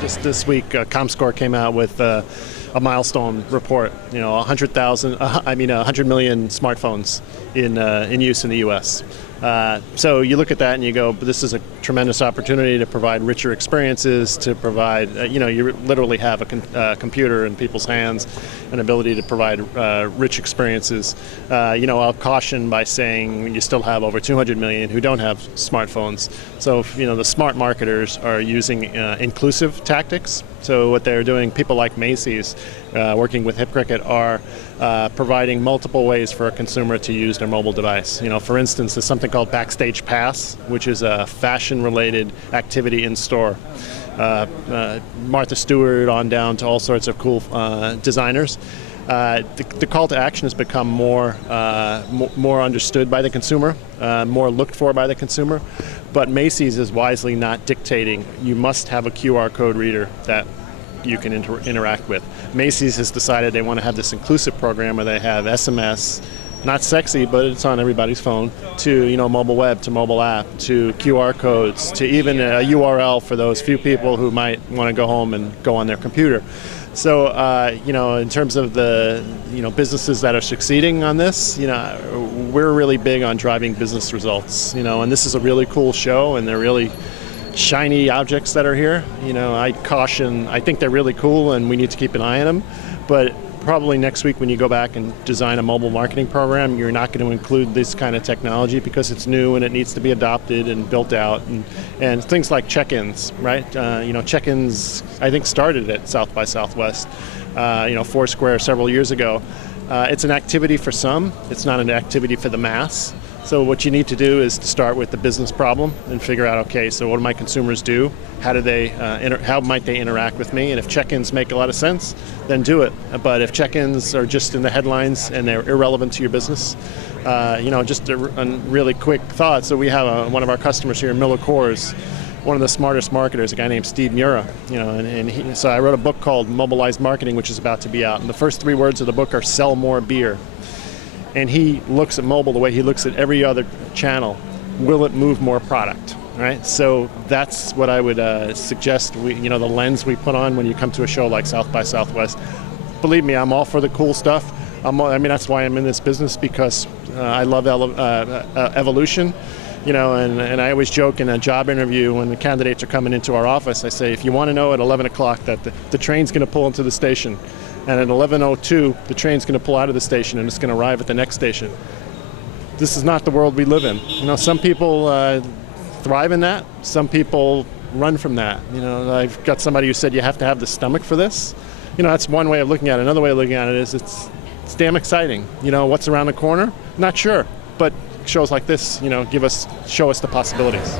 Just this week, ComScore came out with a milestone report. 100 million smartphones in use in the U.S. So you look at that and you go, this is a tremendous opportunity to provide richer experiences, to provide, you literally have a computer in people's hands, an ability to provide rich experiences. I'll caution by saying you still have over 200 million who don't have smartphones. So, the smart marketers are using inclusive tactics. So what they're doing, people like Macy's, working with Hipcricket, are providing multiple ways for a consumer to use their mobile device. For instance, there's something called Backstage Pass, which is a fashion-related activity in store. Martha Stewart on down to all sorts of cool designers. The call to action has become more understood by the consumer, more looked for by the consumer. But Macy's is wisely not dictating you must have a QR code reader that you can interact with. Macy's has decided they want to have this inclusive program where they have SMS, not sexy, but it's on everybody's phone, to mobile web, to mobile app, to QR codes, to even a URL for those few people who might want to go home and go on their computer. So, in terms of the, businesses that are succeeding on this, we're really big on driving business results, and this is a really cool show, and they're really shiny objects that are here. I think they're really cool, and we need to keep an eye on them, but probably next week when you go back and design a mobile marketing program, you're not going to include this kind of technology because it's new and it needs to be adopted and built out. And things like check-ins, right? Check-ins, I think, started at South by Southwest, Foursquare several years ago. It's an activity for some. It's not an activity for the mass. So what you need to do is to start with the business problem and figure out, okay, so what do my consumers do? How might they interact with me? And if check-ins make a lot of sense, then do it. But if check-ins are just in the headlines and they're irrelevant to your business, just a really quick thought. So we have one of our customers here, Miller Coors, one of the smartest marketers, a guy named Steve Mura. So I wrote a book called Mobilizing Marketing, which is about to be out. And the first 3 words of the book are sell more beer. And he looks at mobile the way he looks at every other channel. Will it move more product, right? So that's what I would suggest, the lens we put on when you come to a show like South by Southwest. Believe me, I'm all for the cool stuff. That's why I'm in this business, because I love evolution. And I always joke in a job interview when the candidates are coming into our office, I say, if you want to know at 11 o'clock that the train's going to pull into the station, and at 11:02, the train's going to pull out of the station and it's going to arrive at the next station. This is not the world we live in. Some people thrive in that. Some people run from that. I've got somebody who said you have to have the stomach for this. That's one way of looking at it. Another way of looking at it is it's damn exciting. What's around the corner? Not sure. But shows like this, show us the possibilities.